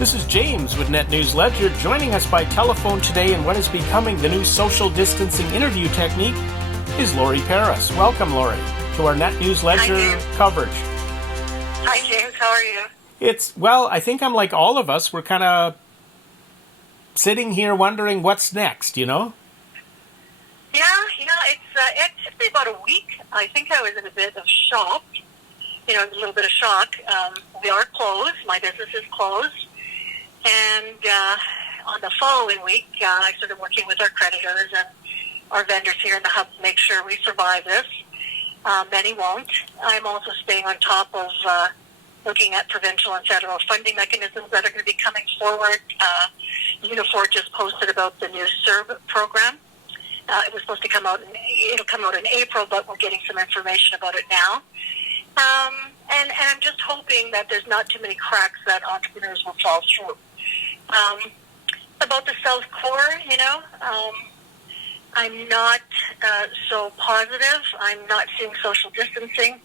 This is James with NetNewsLedger. Joining us by telephone today in what is becoming the new social distancing interview technique is Lori Paris. Welcome, Lori, to our NetNewsLedger coverage. Hi, James. How are you? Well, I think I'm like all of us. We're kind of sitting here wondering what's next, you know? Yeah, it took me about a week. I think I was in a bit of shock, a little bit of shock. We are closed. My business is closed. And on the following week, I started working with our creditors and our vendors here in the hub to make sure we survive this. Many won't. I'm also staying on top of looking at provincial and federal funding mechanisms that are going to be coming forward. Unifor just posted about the new CERB program. It was supposed to come out, it'll come out in April, but we're getting some information about it now. And I'm just hoping that there's not too many cracks that entrepreneurs will fall through. About the South Core, I'm not so positive. I'm not seeing social distancing.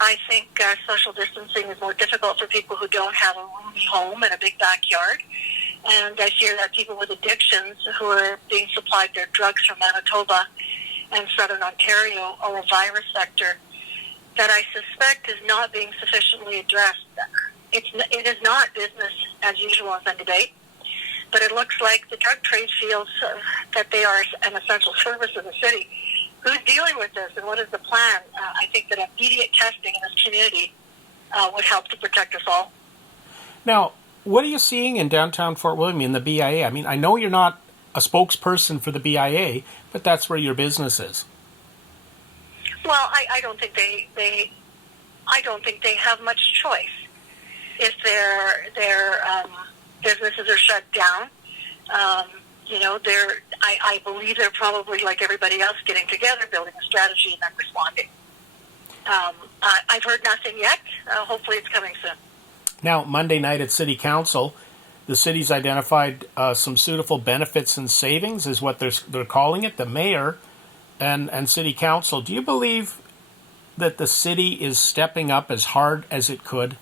I think social distancing is more difficult for people who don't have a roomy home and a big backyard. And I fear that people with addictions who are being supplied their drugs from Manitoba and Southern Ontario are a virus vector that I suspect is not being sufficiently addressed. It is not business as usual in Thunder Bay, but it looks like the drug trade feels that they are an essential service of the city. Who's dealing with this, and what is the plan? I think that immediate testing in this community would help to protect us all. Now, what are you seeing in downtown Fort William in the BIA? I mean, I know you're not a spokesperson for the BIA, but that's where your business is. Well, I don't think I don't think they have much choice if their businesses are shut down. I believe they're probably like everybody else, getting together, building a strategy, and then responding. I've heard nothing yet. Hopefully, it's coming soon. Now, Monday night at City Council, the city's identified some suitable benefits and savings, is what they're calling it. The mayor and City Council. Do you believe that the city is stepping up as hard as it could?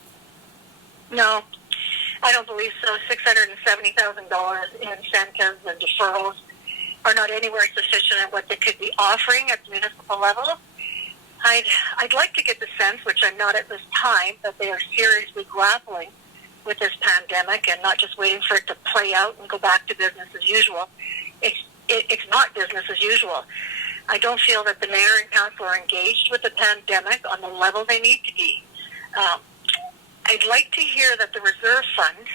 No, I don't believe so. $670,000 in incentives and deferrals are not anywhere sufficient at what they could be offering at the municipal level. I'd like to get the sense, which I'm not at this time, that they are seriously grappling with this pandemic and not just waiting for it to play out and go back to business as usual. It's not business as usual. I don't feel that the mayor and council are engaged with the pandemic on the level they need to be. I'd like to hear that the reserve fund,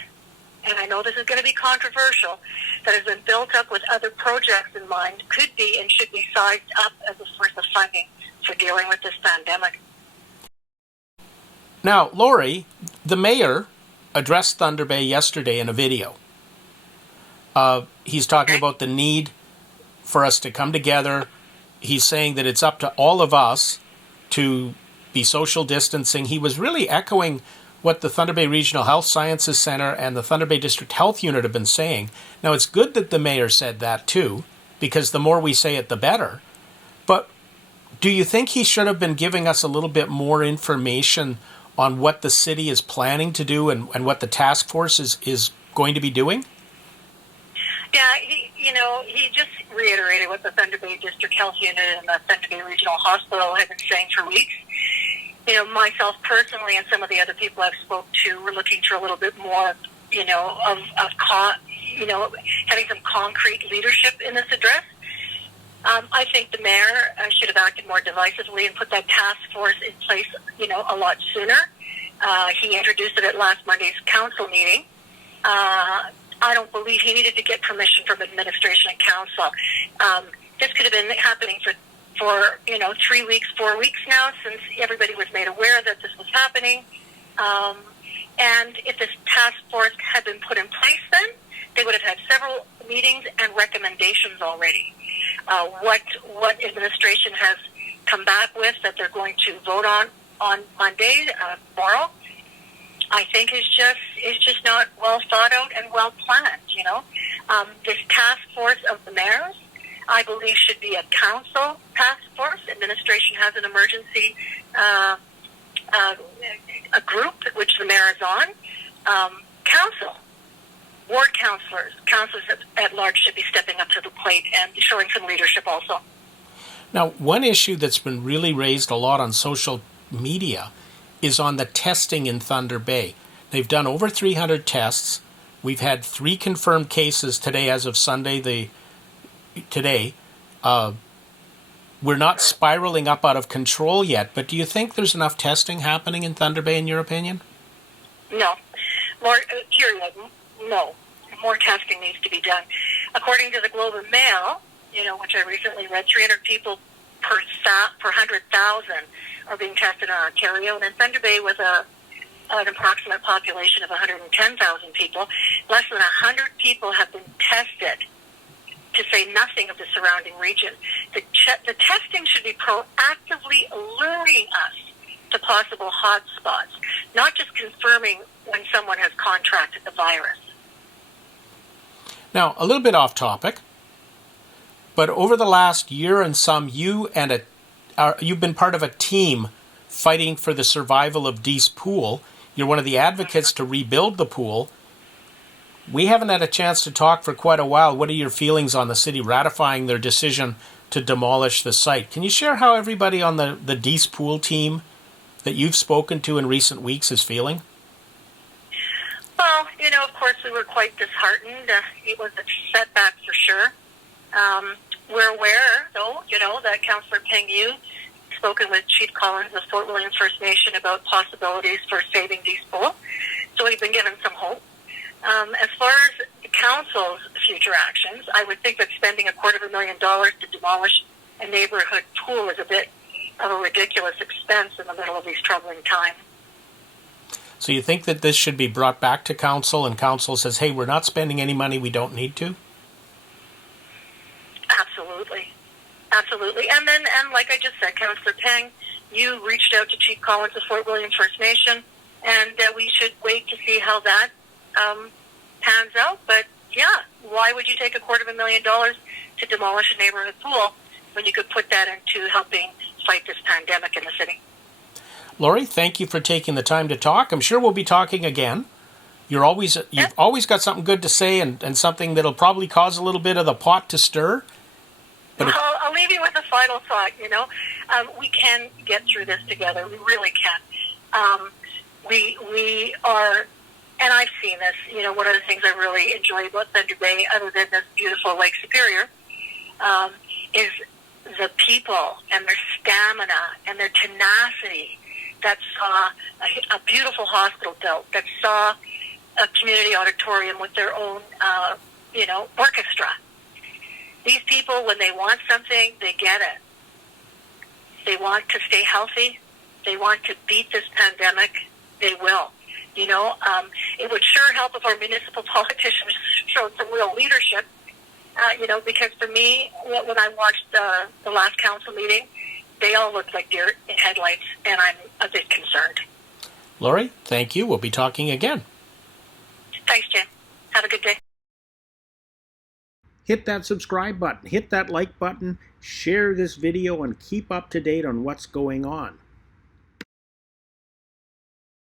and I know this is going to be controversial, that has been built up with other projects in mind, could be and should be sized up as a source of funding for dealing with this pandemic. Now, Lori, the mayor addressed Thunder Bay yesterday in a video. He's talking about the need for us to come together. He's saying that it's up to all of us to be social distancing. He was really echoing what the Thunder Bay Regional Health Sciences Centre and the Thunder Bay District Health Unit have been saying. Now, it's good that the mayor said that too, because the more we say it, the better. But do you think he should have been giving us a little bit more information on what the city is planning to do and what the task force is going to be doing? Yeah, he just reiterated what the Thunder Bay District Health Unit and the Thunder Bay Regional Hospital have been saying for weeks. Myself personally and some of the other people I've spoke to were looking for a little bit more, having some concrete leadership in this address. I think the mayor should have acted more decisively and put that task force in place, a lot sooner. He introduced it at last Monday's council meeting. I don't believe he needed to get permission from administration and council. This could have been happening for 3 weeks, 4 weeks now, since everybody was made aware that this was happening. And if this task force had been put in place then, they would have had several meetings and recommendations already. What administration has come back with that they're going to vote on Monday, tomorrow, I think is just not well thought out and well planned. This task force of the mayors, I believe, should be a council task force. Administration has an emergency a group which the mayor is on. Council ward councillors at large should be stepping up to the plate and showing some leadership also. Now, one issue that's been really raised a lot on social media is on the testing in Thunder Bay. They've done over 300 tests. We've had 3 confirmed cases today as of Sunday. We're not spiraling up out of control yet, but do you think there's enough testing happening in Thunder Bay in your opinion? No. No. More testing needs to be done. According to the Globe and Mail, which I recently read, 300 people per 100,000 are being tested in Ontario. And in Thunder Bay, with an approximate population of 110,000 people, less than 100 people have been tested, to say nothing of the surrounding region. The testing should be proactively alerting us to possible hotspots, not just confirming when someone has contracted the virus. Now, a little bit off topic, but over the last year and some, you've been part of a team fighting for the survival of Dease Pool. You're one of the advocates to rebuild the pool. We haven't had a chance to talk for quite a while. What are your feelings on the city ratifying their decision to demolish the site? Can you share how everybody on the Dease Pool team that you've spoken to in recent weeks is feeling? Well, of course, we were quite disheartened. It was a setback for sure. We're aware, though, that Councillor Peng spoken with Chief Collins of Fort William First Nation about possibilities for saving Dease Pool. So we've been given some hope. As far as the council's future actions, I would think that spending $250,000 to demolish a neighborhood pool is a bit of a ridiculous expense in the middle of these troubling times. So you think that this should be brought back to council and council says, hey, we're not spending any money we don't need to? Absolutely. And like I just said, Councillor Peng, you reached out to Chief Collins of Fort William First Nation, and we should wait to see how that pans out. But yeah, why would you take $250,000 to demolish a neighborhood pool when you could put that into helping fight this pandemic in the city? Lori, thank you for taking the time to talk. I'm sure we'll be talking again. You've always got something good to say and something that'll probably cause a little bit of the pot to stir. But I'll leave you with a final thought. We can get through this together. We really can. We are, and I've seen this. One of the things I really enjoy about Thunder Bay, other than this beautiful Lake Superior, is the people and their stamina and their tenacity that saw a beautiful hospital built, that saw a community auditorium with their own, orchestra. These people, when they want something, they get it. They want to stay healthy. They want to beat this pandemic. They will. It would sure help if our municipal politicians showed some real leadership, because for me, when I watched the last council meeting, they all looked like deer in headlights, and I'm a bit concerned. Lori, thank you. We'll be talking again. Thanks, Jim. Have a good day. Hit that subscribe button, hit that like button, share this video, and keep up to date on what's going on.